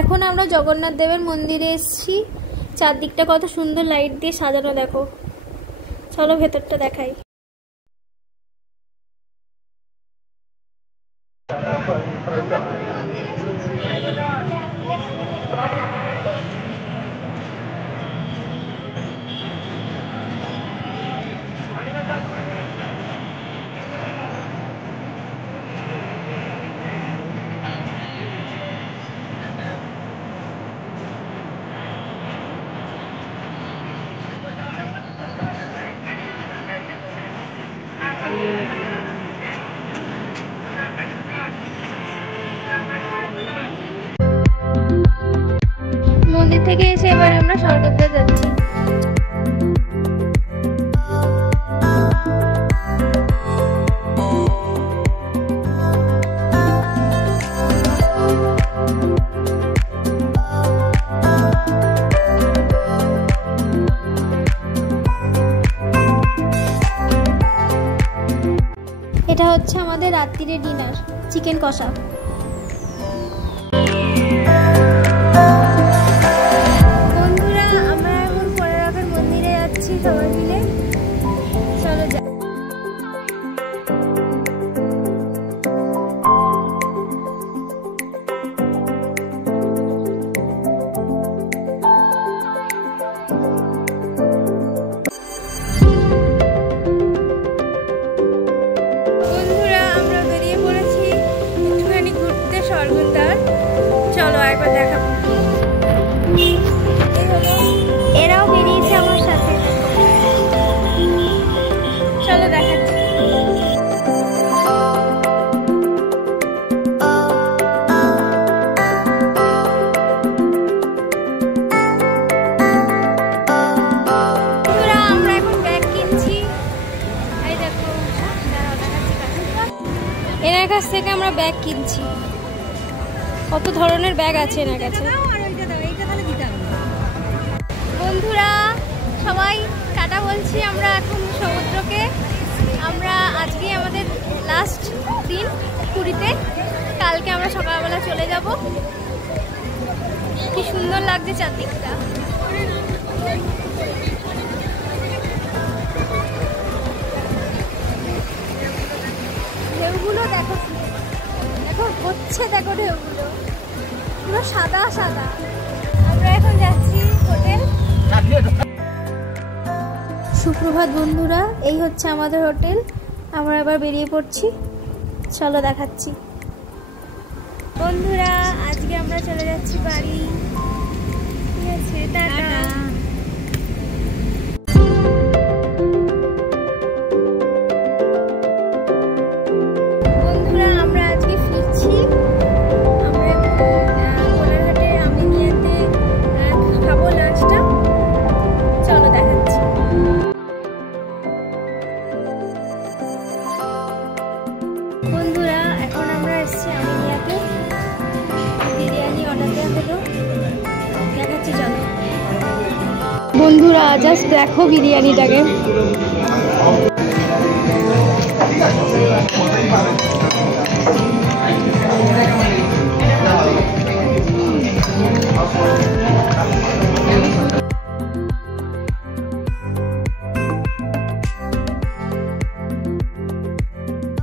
এখন আমরা জগন্নাথ দেবের মন্দিরে এসেছি। চারদিকটা কত সুন্দর লাইট দিয়ে সাজানো, দেখো। চলো ভেতরটা দেখাই। মন্দির থেকে এসে এবার আমরা স্বর্গদ্বার যাচ্ছি। এটা হচ্ছে আমাদের রাত্রিরে ডিনার, চিকেন কষা। বন্ধুরা, আমরা এখন পরের মন্দিরে যাচ্ছি সবাই মিলে। চলো যাই। স্বর্গদ্বার, চলো একবার দেখাবো। এরাও বেরিয়েছে আমার সাথে, চলো দেখাচ্ছি। আমরা এখন ব্যাগ কিনছি, এই দেখো, এনার কাছ থেকে আমরা ব্যাগ কিনছি। কত ধরনের ব্যাগ আছে এনার কাছে। বন্ধুরা সবাই টাটা বলছি আমরা এখন সমুদ্রকে। আমরা আজকে আমাদের লাস্ট দিন পুরীতে, কালকে আমরা সকালবেলা চলে যাব। কি সুন্দর লাগছে চারদিকটা। ঢেউগুলো দেখো, দেখো হচ্ছে, দেখো ঢেউগুলো পুরো সাদা সাদা। আমরা এখন যাচ্ছি হোটেল। সুপ্রভাত বন্ধুরা, এই হচ্ছে আমাদের হোটেল। আমরা এবার বেরিয়ে পড়ছি, চলো দেখাচ্ছি। বন্ধুরা আজকে আমরা চলে যাচ্ছি বাড়ি, ঠিক আছে, টাটা। বন্ধুরা আমরা আজকে ফিরছি। বন্ধুরা এখন আমরা এসেছি আমিনিয়াতে, বিরিয়ানি অর্ডার দেওয়া হলো, দেখাচ্ছি চলো। বন্ধুরা জাস্ট দেখো বিরিয়ানিটাকে।